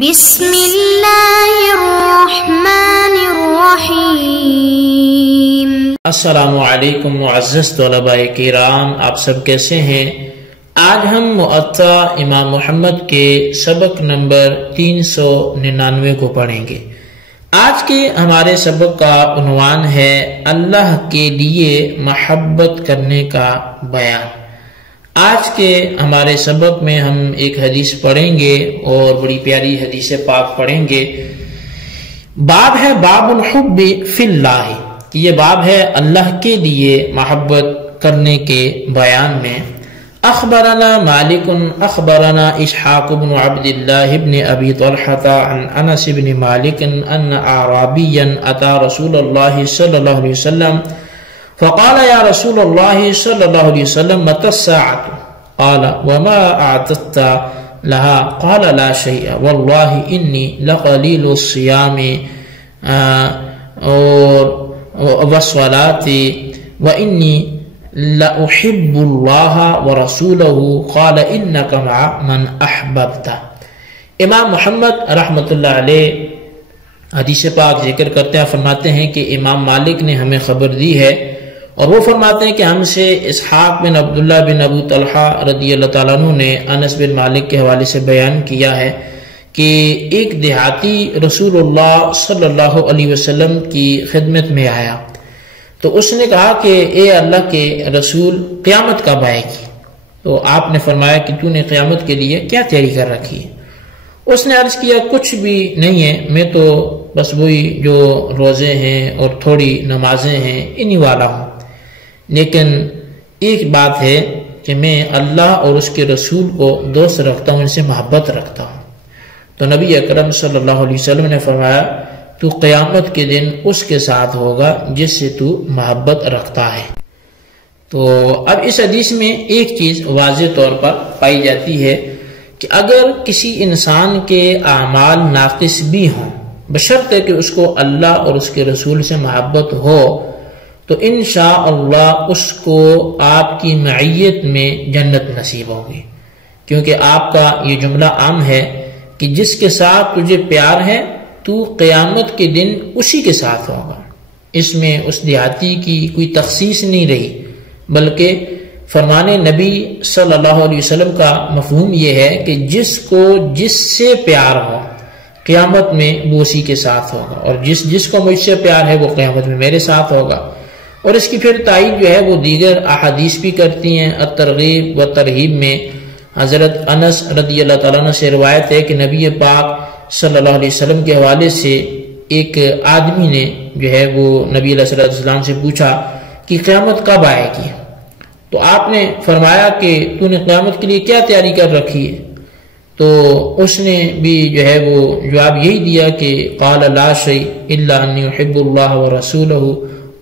بسم اللہ الرحمن الرحیم۔ السلام علیکم معزز طلباء کرام، آپ سب کیسے ہیں؟ آج ہم معطا امام محمد کے سبق نمبر 399 کو پڑھیں گے۔ آج کے ہمارے سبق کا عنوان ہے اللہ کے لیے محبت کرنے کا بیان۔ آج کے ہمارے سبق میں ہم ایک حدیث پڑھیں گے اور بڑی پیاری حدیث پاک پڑھیں گے۔ باب ہے باب الحب فی اللہ، یہ باب ہے اللہ کے لیے محبت کرنے کے بیان میں۔ اخبرنا مالک اخبرنا اسحاق بن عبد الله بن ابی طلحة عن انس بن مالک ان اعرابیا اتى رسول الله صلی اللہ علیہ وسلم فقال يا رسول الله صلى الله عليه وسلم متى الساعة؟ قال وما أعددت لها؟ قال لا شيء والله إني لقليل الصيام والصلاة وإني لأحب الله ورسوله قال إنك مع من أحببت۔ امام محمد رحمۃ اللہ علیہ حدیث پاک ذکر کرتے ہیں، فرماتے ہیں کہ امام مالک نے ہمیں خبر دی ہے، اور وہ فرماتے ہیں کہ ہم سے اسحاق بن عبداللہ بن ابو طلحہ رضی اللہ تعالیٰ عنہ نے انس بن مالک کے حوالے سے بیان کیا ہے کہ ایک دیہاتی رسول اللہ صلی اللہ علیہ وسلم کی خدمت میں آیا، تو اس نے کہا کہ اے اللہ کے رسول قیامت کب آئے گی؟ تو آپ نے فرمایا کہ تو نے قیامت کے لیے کیا تیاری کر رکھی ہے؟ اس نے عرض کیا کچھ بھی نہیں ہے، میں تو بس وہی جو روزے ہیں اور تھوڑی نمازیں ہیں انہی والا ہوں، لیکن ایک بات ہے کہ میں اللہ اور اس کے رسول کو دوست رکھتا ہوں، ان سے محبت رکھتا ہوں۔ تو نبی اکرم صلی اللہ علیہ وسلم نے فرمایا تو قیامت کے دن اس کے ساتھ ہوگا جس سے تو محبت رکھتا ہے۔ تو اب اس حدیث میں ایک چیز واضح طور پر پائی جاتی ہے کہ اگر کسی انسان کے اعمال ناقص بھی ہوں، بشرط ہے کہ اس کو اللہ اور اس کے رسول سے محبت ہو، تو انشاءاللہ اس کو آپ کی معیت میں جنت نصیب ہوگی، کیونکہ آپ کا یہ جملہ عام ہے کہ جس کے ساتھ تجھے پیار ہے تو قیامت کے دن اسی کے ساتھ ہوگا۔ اس میں اس دیہاتی کی کوئی تخصیص نہیں رہی، بلکہ فرمان نبی صلی اللہ علیہ وسلم کا مفہوم یہ ہے کہ جس کو جس سے پیار ہو قیامت میں وہ اسی کے ساتھ ہوگا، اور جس کو مجھ سے پیار ہے وہ قیامت میں میرے ساتھ ہوگا۔ اور اس کی پھر تائید جو ہے وہ دیگر احادیث بھی کرتی ہیں۔ الترغیب و ترہیب میں حضرت انس رضی اللہ تعالیٰ عنہ سے روایت ہے کہ نبی پاک صلی اللہ علیہ وسلم کے حوالے سے ایک آدمی نے جو ہے وہ نبی علیہ السلام سے پوچھا کہ قیامت کب آئے گی؟ تو آپ نے فرمایا کہ تو نے قیامت کے لیے کیا تیاری کر رکھی ہے؟ تو اس نے بھی جو ہے وہ جواب یہی دیا کہ قال لا شیء الا انی احب اللہ ورسولہ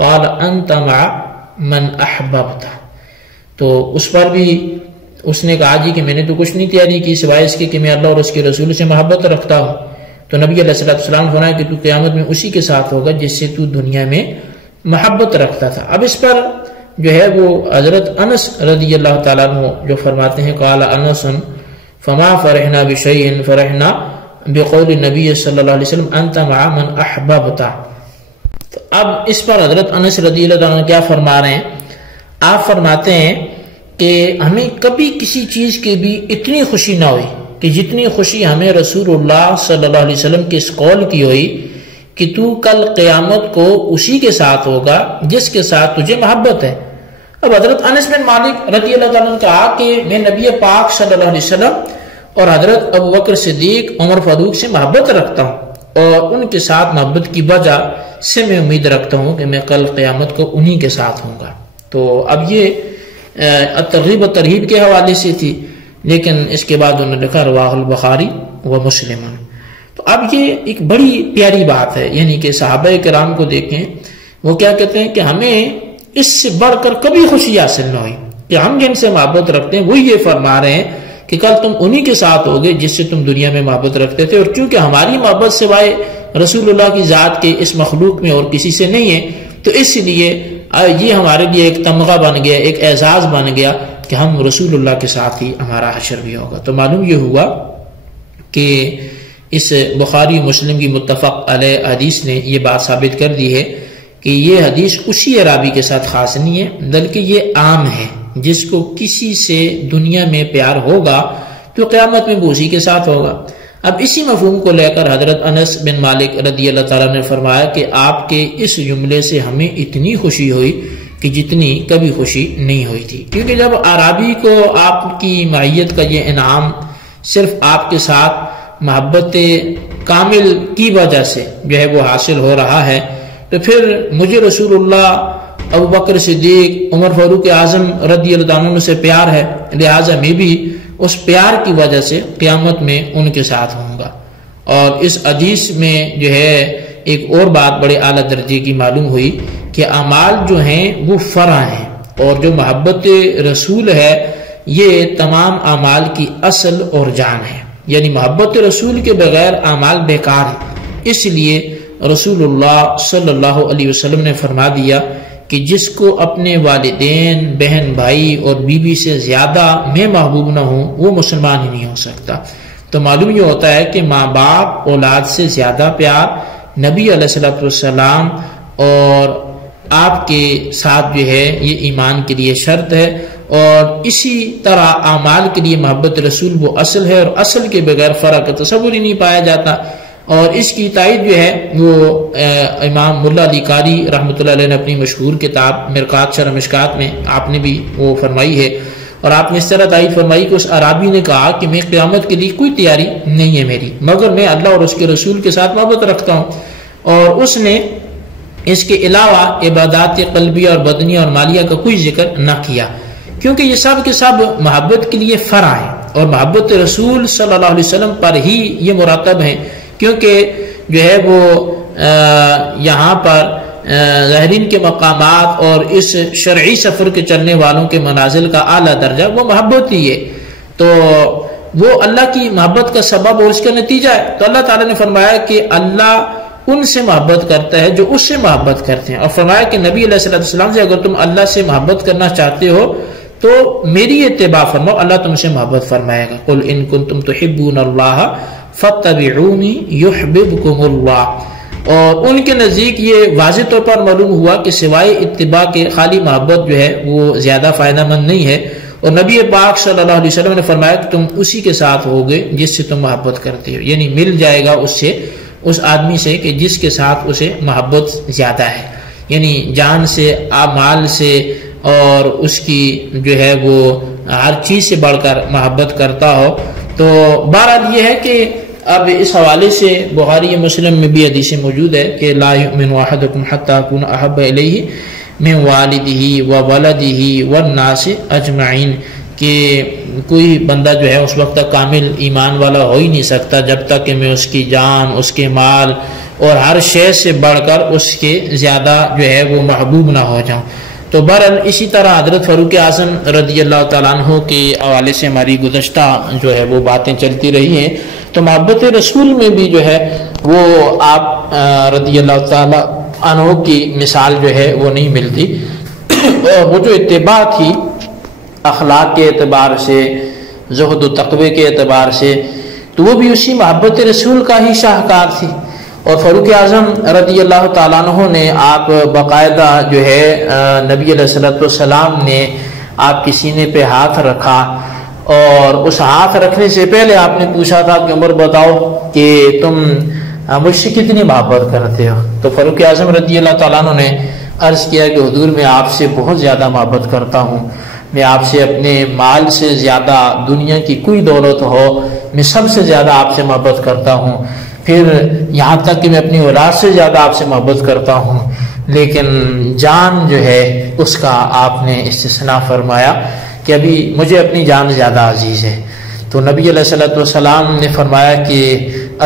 قال انت مع من احببت۔ تو اس پر بھی اس نے کہا جی کہ میں نے تو کچھ نہیں تیاری کی سوائے اس کے کہ میں اللہ اور اس کے رسول سے محبت رکھتا ہوں۔ تو نبی علیہ السلام فرمایا کہ تو قیامت میں اسی کے ساتھ ہوگا جس سے تو دنیا میں محبت رکھتا تھا۔ اب اس پر جو ہے وہ حضرت انس رضی اللہ تعالیٰ عنہ جو فرماتے ہیں قال انس فما فرحنا بشیء فرحنا بقول نبی صلی اللہ علیہ وسلم انت مع من احببت۔ تو اب اس پر حضرت انس رضی اللہ عنہ کیا فرما رہے ہیں؟ آپ فرماتے ہیں کہ ہمیں کبھی کسی چیز کی بھی اتنی خوشی نہ ہوئی کہ جتنی خوشی ہمیں رسول اللہ صلی اللہ علیہ وسلم کے اس قول کی ہوئی کہ تو کل قیامت کو اسی کے ساتھ ہوگا جس کے ساتھ تجھے محبت ہے۔ اب حضرت انس بن مالک رضی اللہ عنہ نے کہا کہ میں نبی پاک صلی اللہ علیہ وسلم اور حضرت ابو بکر صدیق عمر فاروق سے محبت رکھتا ہوں، اور ان کے ساتھ محبت کی وجہ سے میں امید رکھتا ہوں کہ میں کل قیامت کو انہی کے ساتھ ہوں گا۔ تو اب یہ الترغیب و ترہیب کے حوالے سے تھی، لیکن اس کے بعد انہوں نے لکھا رواہ البخاری و مسلم۔ تو اب یہ ایک بڑی پیاری بات ہے، یعنی کہ صحابہ کرام کو دیکھیں وہ کیا کہتے ہیں کہ ہمیں اس سے بڑھ کر کبھی خوشی حاصل نہ ہوئی کہ ہم جن سے محبت رکھتے ہیں وہی یہ فرما رہے ہیں کہ کل تم انہی کے ساتھ ہوگے جس سے تم دنیا میں محبت رکھتے تھے، اور چونکہ ہماری محبت سوائے رسول اللہ کی ذات کے اس مخلوق میں اور کسی سے نہیں ہے، تو اس لیے یہ ہمارے لیے ایک تمغہ بن گیا، ایک اعزاز بن گیا کہ ہم رسول اللہ کے ساتھ ہی ہمارا حشر بھی ہوگا۔ تو معلوم یہ ہوا کہ اس بخاری مسلم کی متفق علیہ حدیث نے یہ بات ثابت کر دی ہے کہ یہ حدیث اسی عرابی کے ساتھ خاص نہیں ہے، بلکہ یہ عام ہے۔ جس کو کسی سے دنیا میں پیار ہوگا تو قیامت میں وہ اسی کے ساتھ ہوگا۔ اب اسی مفہوم کو لے کر حضرت انس بن مالک رضی اللہ تعالیٰ نے فرمایا کہ آپ کے اس جملے سے ہمیں اتنی خوشی ہوئی کہ جتنی کبھی خوشی نہیں ہوئی تھی، کیونکہ جب عرابی کو آپ کی معیت کا یہ انعام صرف آپ کے ساتھ محبت کامل کی وجہ سے جو ہے وہ حاصل ہو رہا ہے، تو پھر مجھے رسول اللہ، ابو بکر صدیق، عمر فاروق اعظم رضی اللہ عنہ سے پیار ہے، لہٰذا میں بھی اس پیار کی وجہ سے قیامت میں ان کے ساتھ ہوں گا۔ اور اس حدیث میں جو ہے ایک اور بات بڑے اعلیٰ درجے کی معلوم ہوئی کہ اعمال جو ہیں وہ فرع ہیں، اور جو محبت رسول ہے یہ تمام اعمال کی اصل اور جان ہے، یعنی محبت رسول کے بغیر اعمال بیکار ہیں۔ اس لیے رسول اللہ صلی اللہ علیہ وسلم نے فرما دیا کہ جس کو اپنے والدین، بہن بھائی اور بیوی سے زیادہ میں محبوب نہ ہوں وہ مسلمان ہی نہیں ہو سکتا۔ تو معلوم یہ ہوتا ہے کہ ماں باپ اولاد سے زیادہ پیار نبی علیہ السلام اور آپ کے ساتھ جو ہے یہ ایمان کے لیے شرط ہے، اور اسی طرح اعمال کے لیے محبت رسول وہ اصل ہے، اور اصل کے بغیر فرع کا تصور ہی نہیں پایا جاتا۔ اور اس کی تائید جو ہے وہ امام ملا علی قاری رحمۃ اللہ علیہ نے اپنی مشہور کتاب مرقات شرح مشکات میں آپ نے بھی وہ فرمائی ہے، اور آپ نے اس طرح تائید فرمائی کہ اس عرابی نے کہا کہ میں قیامت کے لیے کوئی تیاری نہیں ہے میری، مگر میں اللہ اور اس کے رسول کے ساتھ محبت رکھتا ہوں۔ اور اس نے اس کے علاوہ عبادات قلبیہ اور بدنیہ اور مالیہ کا کوئی ذکر نہ کیا، کیونکہ یہ سب کے سب محبت کے لیے فرع ہیں، اور محبت رسول صلی اللہ علیہ وسلم پر ہی یہ مرتب ہیں، کیونکہ جو ہے وہ یہاں پر ظاہرین کے مقامات اور اس شرعی سفر کے چلنے والوں کے منازل کا اعلیٰ درجہ وہ محبت ہی ہے، تو وہ اللہ کی محبت کا سبب اور اس کا نتیجہ ہے۔ تو اللہ تعالیٰ نے فرمایا کہ اللہ ان سے محبت کرتا ہے جو اس سے محبت کرتے ہیں، اور فرمایا کہ نبی علیہ السلام سے اگر تم اللہ سے محبت کرنا چاہتے ہو تو میری اتباع فرماؤ، اللہ تم سے محبت فرمائے گا۔ قل ان کنتم تحبون اللہ فاتبعونی یحببکم اللہ۔ اور ان کے نزدیک یہ واضح طور پر معلوم ہوا کہ سوائے اتباع کے خالی محبت جو ہے وہ زیادہ فائدہ مند نہیں ہے، اور نبی پاک صلی اللہ علیہ وسلم نے فرمایا کہ تم اسی کے ساتھ ہوگے جس سے تم محبت کرتے ہو، یعنی مل جائے گا اس سے، اس آدمی سے کہ جس کے ساتھ اسے محبت زیادہ ہے، یعنی جان سے، اعمال سے، اور اس کی جو ہے وہ ہر چیز سے بڑھ کر محبت کرتا ہو۔ تو بہرحال یہ ہے کہ اب اس حوالے سے بخاری مسلم میں بھی حدیث موجود ہے کہ لا یؤمن احدکم حتی اکون احب الیہ من والدہ وولدہ والناس اجمعین، کہ کوئی بندہ جو ہے اس وقت تک کامل ایمان والا ہو ہی نہیں سکتا جب تک کہ میں اس کی جان، اس کے مال اور ہر شے سے بڑھ کر اس کے زیادہ جو ہے وہ محبوب نہ ہو جاؤں۔ تو بہرحال اسی طرح حضرت فاروق اعظم رضی اللہ تعالیٰ عنہ کے حوالے سے ہماری گزشتہ جو ہے وہ باتیں چلتی رہی ہیں، تو محبت رسول میں بھی جو ہے وہ آپ رضی اللہ تعالیٰ عنہ کی مثال جو ہے وہ نہیں ملتی، اور وہ جو اتباع تھی اخلاق کے اعتبار سے، زہد و تقوی کے اعتبار سے، تو وہ بھی اسی محبت رسول کا ہی شاہکار تھی۔ اور فاروق اعظم رضی اللہ تعالیٰ عنہ نے آپ باقاعدہ جو ہے نبی علیہ السلام نے آپ کے سینے پہ ہاتھ رکھا، اور اس ہاتھ رکھنے سے پہلے آپ نے پوچھا تھا کہ عمر بتاؤ کہ تم مجھ سے کتنی محبت کرتے ہو؟ تو فاروق اعظم رضی اللہ تعالیٰ عنہ نے عرض کیا کہ حضور میں آپ سے بہت زیادہ محبت کرتا ہوں، میں آپ سے اپنے مال سے زیادہ، دنیا کی کوئی دولت ہو میں سب سے زیادہ آپ سے محبت کرتا ہوں، پھر یہاں تک کہ میں اپنی اولاد سے زیادہ آپ سے محبت کرتا ہوں، لیکن جان جو ہے اس کا آپ نے استثناء فرمایا کہ ابھی مجھے اپنی جان زیادہ عزیز ہے۔ تو نبی علیہ السلام نے فرمایا کہ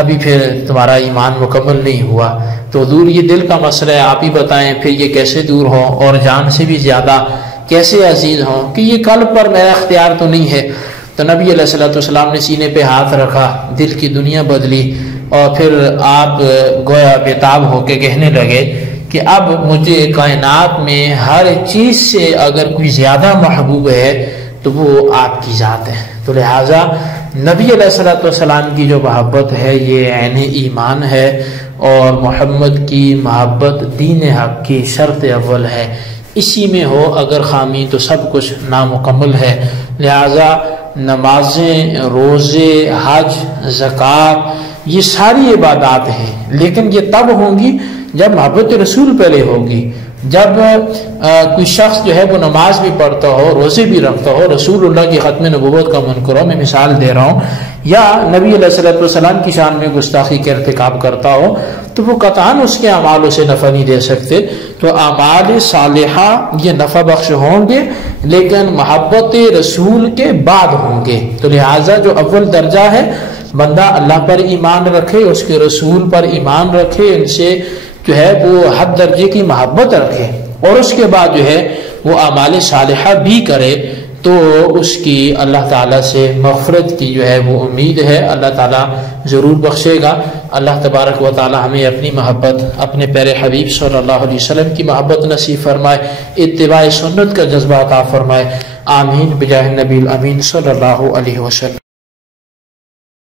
ابھی پھر تمہارا ایمان مکمل نہیں ہوا، تو دور یہ دل کا مسئلہ ہے، آپ ہی بتائیں پھر یہ کیسے دور ہو اور جان سے بھی زیادہ کیسے عزیز ہوں، کہ یہ قلب پر میرا اختیار تو نہیں ہے۔ تو نبی علیہ السلام نے سینے پہ ہاتھ رکھا، دل کی دنیا بدلی، اور پھر آپ گویا بےتاب ہو کے کہنے لگے کہ اب مجھے کائنات میں ہر چیز سے اگر کوئی زیادہ محبوب ہے تو وہ آپ کی ذات ہے، تو لہٰذا نبی علیہ الصلوۃ والسلام کی جو محبت ہے یہ عین ایمان ہے، اور محمد کی محبت دین حق کی شرط اول ہے، اسی میں ہو اگر خامی تو سب کچھ نامکمل ہے۔ لہذا نمازیں، روزے، حج، زکوٰۃ یہ ساری عبادات ہیں، لیکن یہ تب ہوں گی جب محبت رسول پہلے ہوگی۔ جب کوئی شخص جو ہے وہ نماز بھی پڑھتا ہو، روزے بھی رکھتا ہو، رسول اللہ کی ختم نبوت کا منکر ہو، میں مثال دے رہا ہوں، یا نبی علیہ الصلوۃ والسلام کی شان میں گستاخی کا ارتکاب کرتا ہو، تو وہ قطعاً اس کے اعمال اسے نفع نہیں دے سکتے۔ تو اعمال صالحہ یہ نفع بخش ہوں گے، لیکن محبت رسول کے بعد ہوں گے۔ تو لہٰذا جو اول درجہ ہے، بندہ اللہ پر ایمان رکھے، اس کے رسول پر ایمان رکھے، ان سے جو ہے وہ حد درجے کی محبت رکھے، اور اس کے بعد جو ہے وہ اعمال صالحہ بھی کرے، تو اس کی اللہ تعالیٰ سے مغفرت کی جو ہے وہ امید ہے، اللہ تعالیٰ ضرور بخشے گا۔ اللہ تبارک و تعالیٰ ہمیں اپنی محبت، اپنے پیارے حبیب صلی اللہ علیہ وسلم کی محبت نصیب فرمائے، اتباع سنت کا جذبہ عطا فرمائے، آمین بجاہ نبی الامین صلی اللہ علیہ وسلم۔